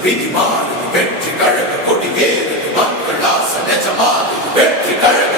வந்து விதி மாறுது வெற்றி கழக கொடி வேறு மக்கள் ஆசை நெஜமாறு வெற்றி கழக